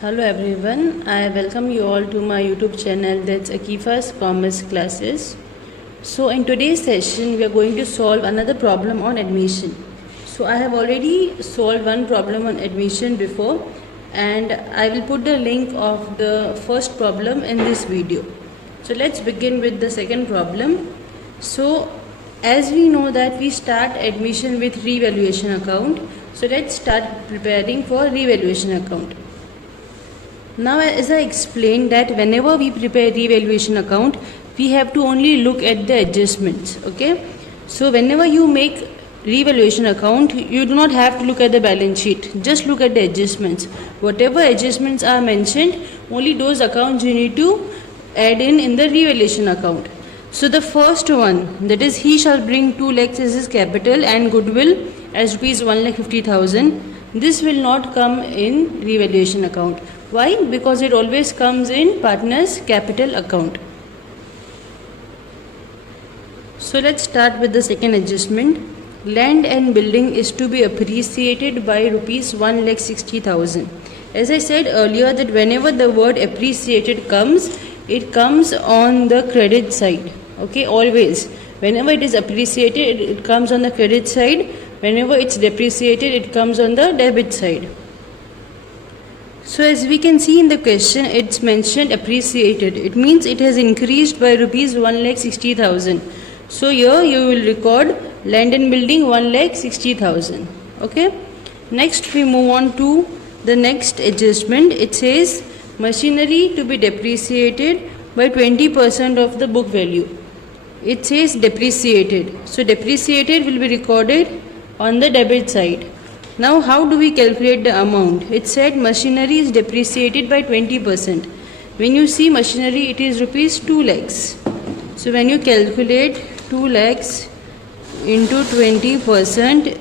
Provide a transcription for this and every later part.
Hello everyone, I welcome you all to my YouTube channel, that's Akifa's Commerce Classes. So in today's session we are going to solve another problem on admission. So I have already solved one problem on admission before, and I will put the link of the first problem in this video. So let's begin with the second problem. So as we know that we start admission with revaluation account, so let's start preparing for revaluation account. Now, as I explained that whenever we prepare revaluation account, we have to only look at the adjustments. Okay, so whenever you make revaluation account, you do not have to look at the balance sheet, just look at the adjustments. Whatever adjustments are mentioned, only those accounts you need to add in the revaluation account. So the first one, that is, he shall bring 2 lakhs as his capital and goodwill as rupees 1,50,000. This will not come in revaluation account. Why? Because it always comes in partner's capital account. So let's start with the second adjustment. Land and building is to be appreciated by rupees 1,60,000. As I said earlier that whenever the word appreciated comes, it comes on the credit side. Okay, always. Whenever it is appreciated, it comes on the credit side. Whenever it's depreciated, it comes on the debit side. So as we can see in the question, it's mentioned appreciated. It means it has increased by rupees 1,60,000. So here you will record land and building 1,60,000. Okay. Next we move on to the next adjustment. It says machinery to be depreciated by 20% of the book value. It says depreciated. So depreciated will be recorded on the debit side. Now how do we calculate the amount? It said machinery is depreciated by 20%. When you see machinery, it is rupees 2 lakhs. So when you calculate 2 lakhs into 20%,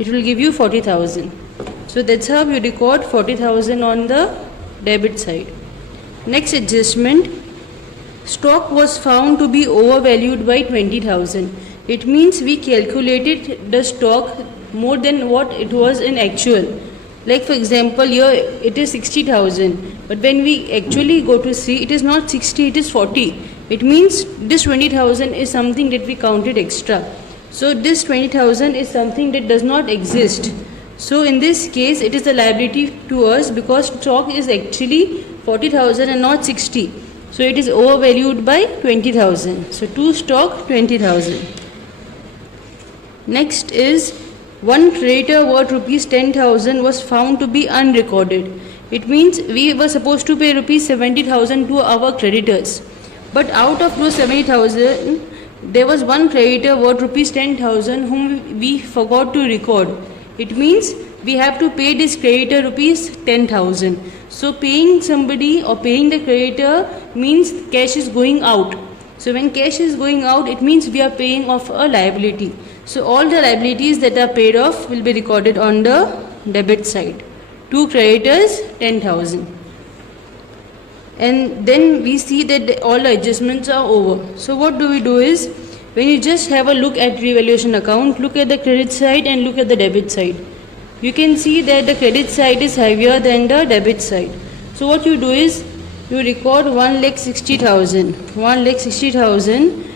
it will give you 40,000. So that's how you record 40,000 on the debit side. Next adjustment, stock was found to be overvalued by 20,000. It means we calculated the stock more than what it was in actual. Like for example, here it is 60,000, but when we actually go to see, it is not 60, it is 40. It means this 20,000 is something that we counted extra. So this 20,000 is something that does not exist. So in this case, it is a liability to us because stock is actually 40,000 and not 60. So it is overvalued by 20,000. So to stock 20,000. Next is one creditor worth rupees 10,000 was found to be unrecorded. It means we were supposed to pay rupees 70,000 to our creditors. But out of those 70,000, there was one creditor worth rupees 10,000 whom we forgot to record. It means we have to pay this creditor rupees 10,000. So paying somebody or paying the creditor means cash is going out. So when cash is going out, it means we are paying off a liability. So all the liabilities that are paid off will be recorded on the debit side. Two creditors, 10,000. And then we see that all the adjustments are over. So what do we do is, when you just have a look at revaluation account, look at the credit side and look at the debit side. You can see that the credit side is heavier than the debit side. So what you do is, you record 1,60,000. 1,60,000,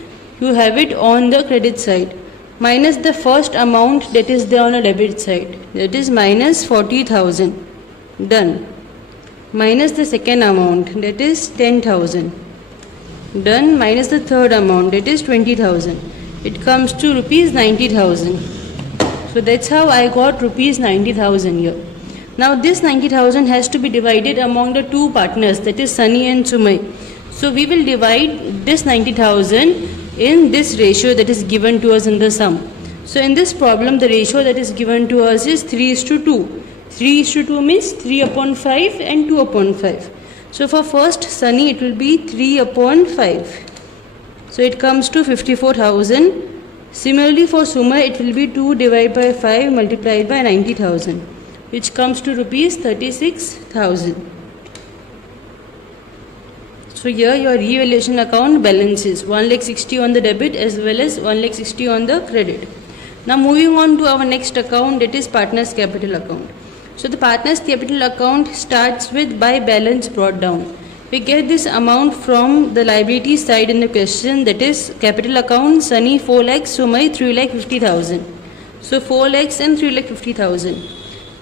you have it on the credit side. Minus the first amount that is there on the debit side, that is minus 40,000. Done. Minus the second amount, that is 10,000. Done. Minus the third amount, that is 20,000. It comes to rupees 90,000. So that's how I got rupees 90,000 here. Now this 90,000 has to be divided among the two partners, that is Sunny and Sumay. So we will divide this 90,000 in this ratio that is given to us in the sum. So in this problem, the ratio that is given to us is 3:2. 3:2 means 3/5 and 2/5. So for first Sunny, it will be 3/5. So it comes to 54,000. Similarly for Sumay, it will be 2 divided by 5 multiplied by 90,000, which comes to rupees 36,000. So here your revaluation account balances 1,60,000 on the debit as well as 1,60,000 on the credit. Now moving on to our next account, that is partners capital account. So the partner's capital account starts with by balance brought down. We get this amount from the liability side in the question, that is capital account Sunny 4 lakhs, Sumay 3 lakh 50,000. So 4 lakhs and 3 lakh 50,000.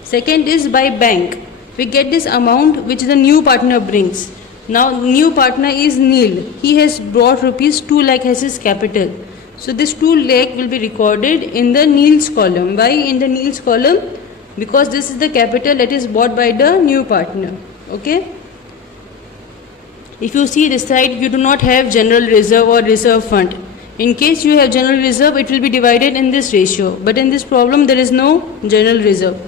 Second is by bank. We get this amount which the new partner brings. Now new partner is Neil. He has brought rupees 2 lakh as his capital. So this 2 lakh will be recorded in the Neil's column. Why in the Neil's column? Because this is the capital that is bought by the new partner. Okay. If you see this side, you do not have general reserve or reserve fund. In case you have general reserve, it will be divided in this ratio. But in this problem, there is no general reserve.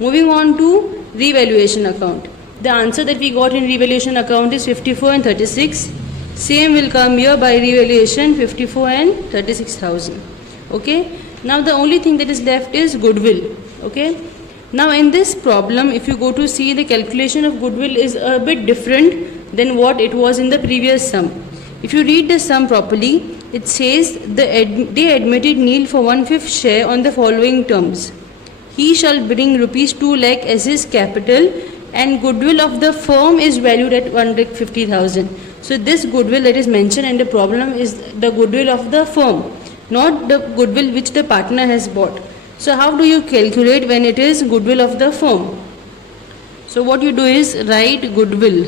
Moving on to revaluation account. The answer that we got in revaluation account is 54 and 36. Same will come here by revaluation 54 and 36,000. Okay. Now the only thing that is left is goodwill. Okay. Now in this problem, if you go to see, the calculation of goodwill is a bit different than what it was in the previous sum. If you read the sum properly, it says they admitted Neil for 1/5 share on the following terms. He shall bring rupees 2 lakh as his capital and goodwill of the firm is valued at 150,000. So this goodwill that is mentioned in the problem is the goodwill of the firm, not the goodwill which the partner has bought. So how do you calculate when it is goodwill of the firm? So what you do is write goodwill.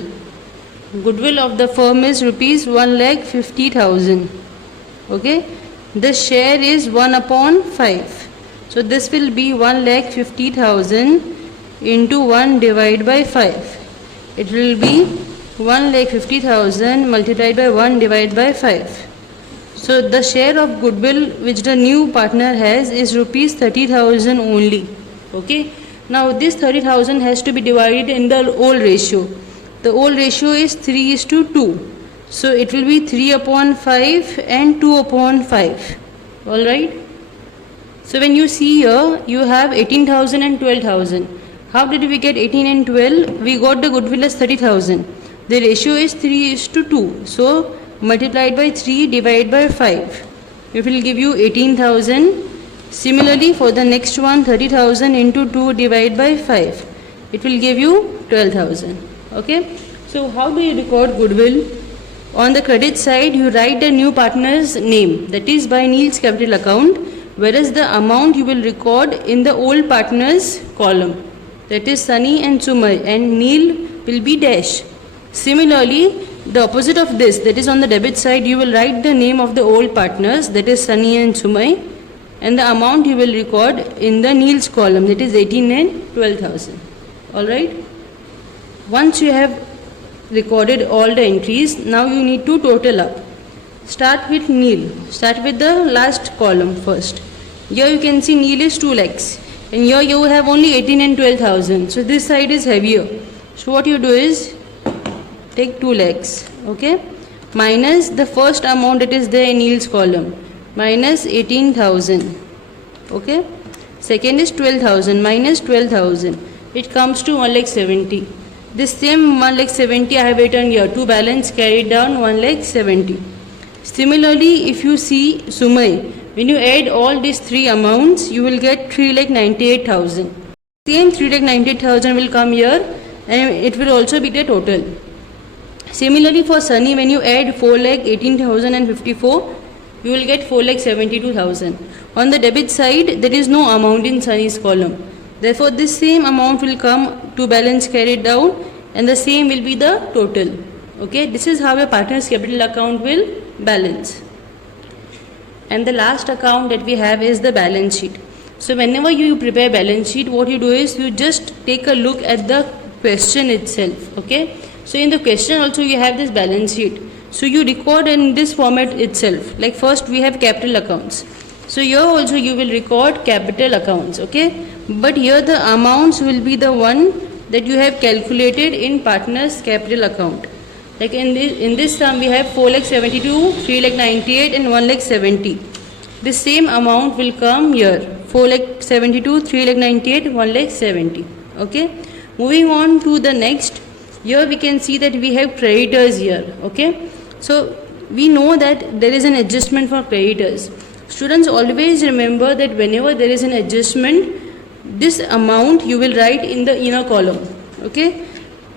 Goodwill of the firm is rupees 1,50,000. Okay. The share is 1/5. So this will be 1,50,000 into 1 divided by 5. It will be 1,50,000 multiplied by 1 divided by 5. So the share of goodwill which the new partner has is rupees 30,000 only. Okay. Now this 30,000 has to be divided in the old ratio. The old ratio is 3:2. So it will be 3/5 and 2/5. Alright. So when you see here, you have 18,000 and 12,000. How did we get 18 and 12? We got the goodwill as 30,000. The ratio is 3:2. So multiplied by 3 divided by 5. It will give you 18,000. Similarly for the next one, 30,000 into 2 divided by 5. It will give you 12,000. Okay. So how do you record goodwill? On the credit side, you write the new partner's name, that is by Neil's capital account, whereas the amount you will record in the old partner's column, that is Sunny and Sumay, and Neil will be dash. Similarly, the opposite of this, that is on the debit side, you will write the name of the old partners, that is Sunny and Sumay, and the amount you will record in the Neil's column, that is 18 and 12,000. Alright. Once you have recorded all the entries, now you need to total up. Start with Neil. Start with the last column first. Here you can see Neil is 2 lakhs. And here you have only 18 and 12,000. So this side is heavier. So what you do is take 2 lakhs. Okay. Minus the first amount that is there in Neil's column. Minus 18,000. Okay. Second is 12,000. Minus 12,000. It comes to 1,70,000. This same 1,70,000 I have written here. To balance carried down 1,70,000. Similarly, if you see Sumay, when you add all these three amounts, you will get 3,98,000. Same 3,98,000 will come here and it will also be the total. Similarly for Sunny, when you add 4,18,054, you will get 4,72,000. On the debit side, there is no amount in Sunny's column. Therefore, this same amount will come to balance carried down and the same will be the total. Okay, this is how a partner's capital account will balance. And the last account that we have is the balance sheet. So whenever you prepare balance sheet, what you do is you just take a look at the question itself. Okay, so in the question also you have this balance sheet. So you record in this format itself. Like first we have capital accounts. So here also you will record capital accounts. Okay, but here the amounts will be the one that you have calculated in partner's capital account. Like in this sum we have 4,72,000, 3,98,000 and 1,70,000. The same amount will come here. 4,72,000, 3,98,000, 1,70,000. Okay. Moving on to the next. Here we can see that we have creditors here. Okay. So we know that there is an adjustment for creditors. Students always remember that whenever there is an adjustment, this amount you will write in the inner column. Okay,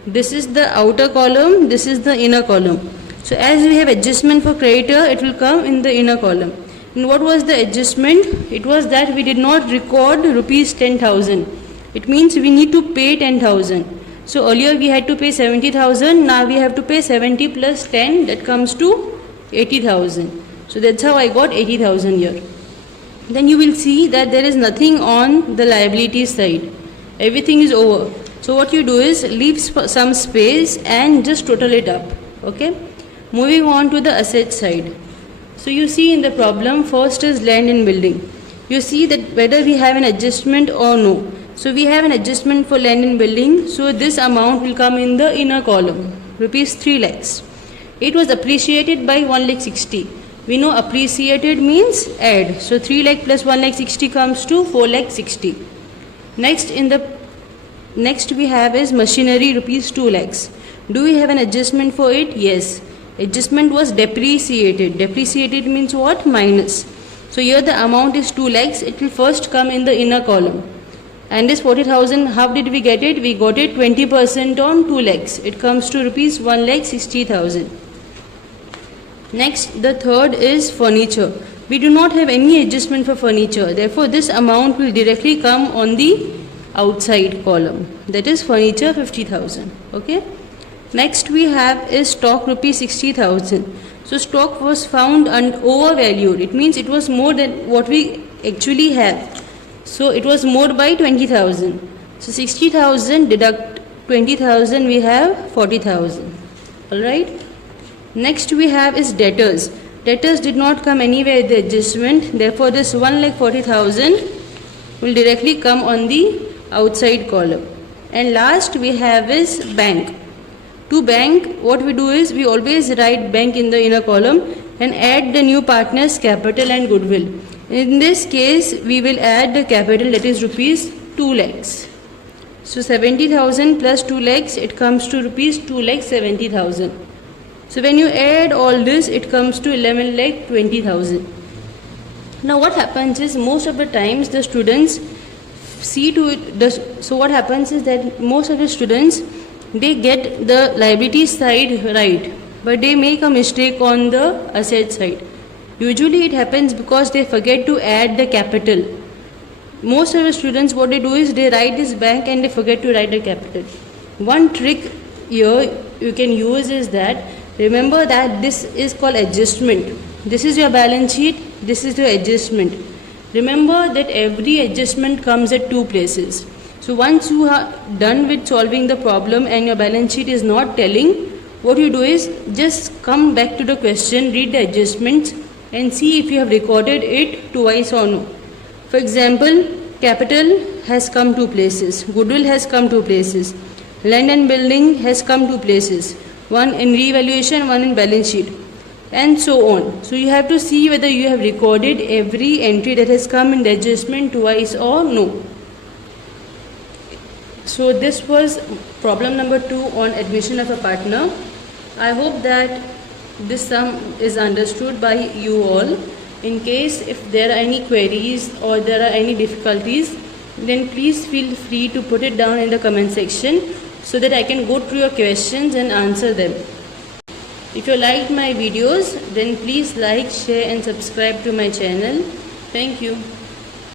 this is the outer column, this is the inner column. So as we have adjustment for creditor, it will come in the inner column. And what was the adjustment? It was that we did not record rupees 10,000. It means we need to pay 10,000. So earlier we had to pay 70,000, now we have to pay 70 plus 10, that comes to 80,000. So that's how I got 80,000 here. Then you will see that there is nothing on the liability side. Everything is over. So what you do is leave some space and just total it up. Okay. Moving on to the asset side. So you see in the problem, first is land and building. You see that whether we have an adjustment or no. So we have an adjustment for land and building. So this amount will come in the inner column, rupees 3 lakhs. It was appreciated by 1 lakh 60. We know appreciated means add. So 3 lakh plus 1 lakh 60 comes to 4 lakh 60. Next we have is machinery, rupees 2 lakhs. Do we have an adjustment for it? Yes. Adjustment was depreciated. Depreciated means what? Minus. So here the amount is 2 lakhs. It will first come in the inner column. And this 40,000, how did we get it? We got it 20% on 2 lakhs. It comes to rupees 1 lakh 60,000. Next, the third is furniture. We do not have any adjustment for furniture. Therefore, this amount will directly come on the outside column. That is furniture 50,000. Okay. Next we have is stock, rupees 60,000. So stock was found and overvalued. It means it was more than what we actually have. So it was more by 20,000. So 60,000 deduct 20,000, we have 40,000. Alright. Next we have is debtors. Debtors did not come anywhere in the adjustment. Therefore this 1,40,000 will directly come on the outside column. And last we have is bank. To bank, what we do is we always write bank in the inner column and add the new partner's capital and goodwill. In this case, we will add the capital, that is rupees 2 lakhs. So 70,000 plus 2 lakhs, it comes to rupees 2 lakh 70,000. So when you add all this, it comes to 11 lakh 20,000. Now what happens is most of the times the students see to it. So what happens is that most of the students, they get the liability side right, but they make a mistake on the asset side. Usually it happens because they forget to add the capital. Most of the students, what they do is they write this bank and they forget to write the capital. One trick here you can use is that, remember that this is called adjustment. This is your balance sheet, this is your adjustment. Remember that every adjustment comes at two places. So once you are done with solving the problem and your balance sheet is not telling, what you do is just come back to the question, read the adjustments and see if you have recorded it twice or no. For example, capital has come two places, goodwill has come two places, land and building has come two places, one in revaluation, one in balance sheet, and so on. So you have to see whether you have recorded every entry that has come in the adjustment twice or no. So this was problem number 2 on admission of a partner. I hope that this sum is understood by you all. In case if there are any queries or there are any difficulties, then please feel free to put it down in the comment section so that I can go through your questions and answer them. If you liked my videos, then please like, share and subscribe to my channel. Thank you.